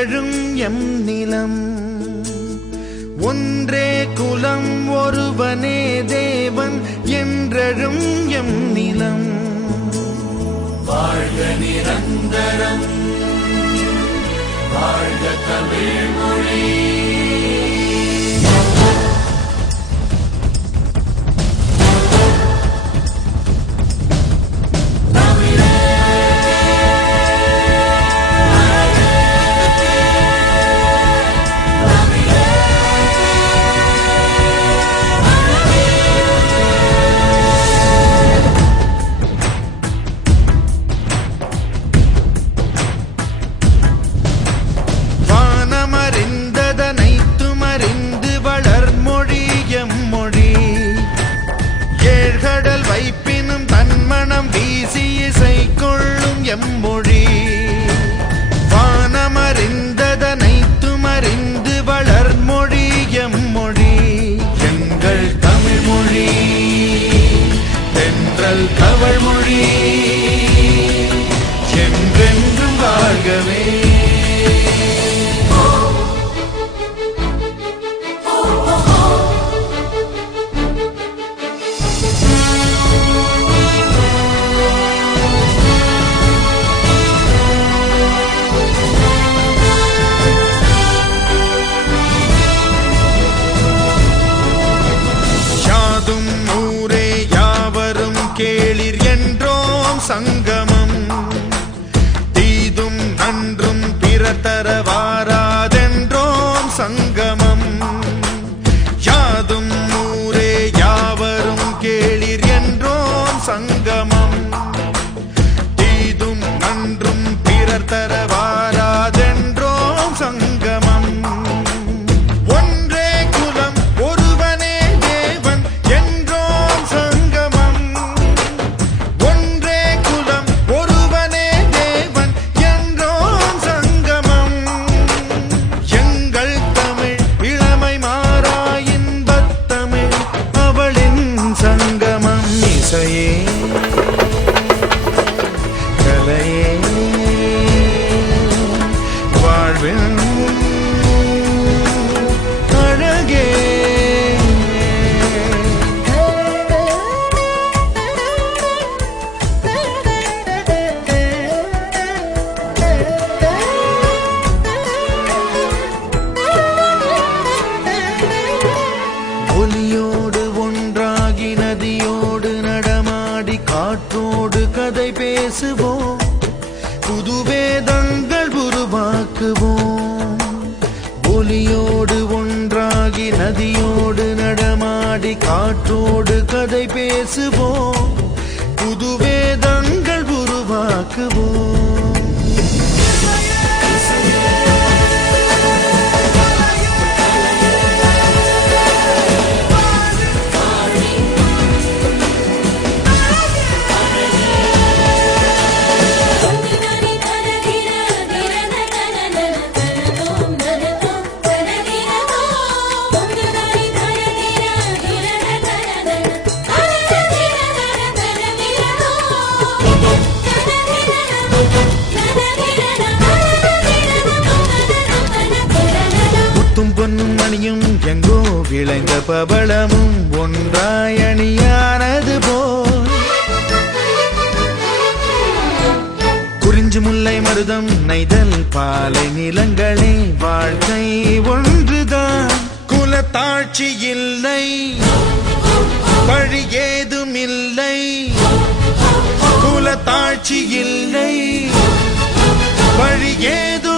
என்றெழும் M நிலம். ஒன்றே குலம் ஒருவனே தேவன் என்றெழும் எம் நிலம். வாழ்க நிரந்தரம், வாழ்க தமிழ் மொழி. வைப்பினும் தன்மணம் வீசி இசை கொள்ளும் எம்மொழி. வானமறிந்ததனைத்துமறிந்து வளர்மொழி எம்மொழி. எங்கள் தமிழ் மொழி தென்றல் கவள் மொழி, என்றென்றும் வாழ்கவே. ஊரே யாவரும் கேளிர் என்றோம் சங்கமம். தீதும் நன்றும் பிறர் தர வாராதென்றோம் சங்கமம். யாதும் ஊரே யாவரும் கேளிர் என்றோம் சங்கமம். தீதும் நன்றும் பிறர் தர வாராதென்றோம் சங்கமம். கலையே வாழ்வில் அழகே. ஒலியோடு ஒன்றாகி நதியோடு நடமாடி காற்றோடு கதை பேசுவோம். புது வேதங்கள் உருவாக்குவோம். ஒலியோடு ஒன்றாகி நதியோடு நடமாடி காற்றோடு கதை பேசுவோம். புது வேதங்கள் உருவாக்குவோம். பொன்னும் மணியும் எங்கோ விளைந்த பவளமும் ஒன்றாய் அணியானது போல். குறிஞ்சி முல்லை மருதம் நெய்தல் பாலை நிலங்களே வாழ்க்கை ஒன்றுதான். குலத்தாட்சி இல்லை, வழி ஏதும் இல்லை. குலத்தாட்சி இல்லை, வழி ஏதும்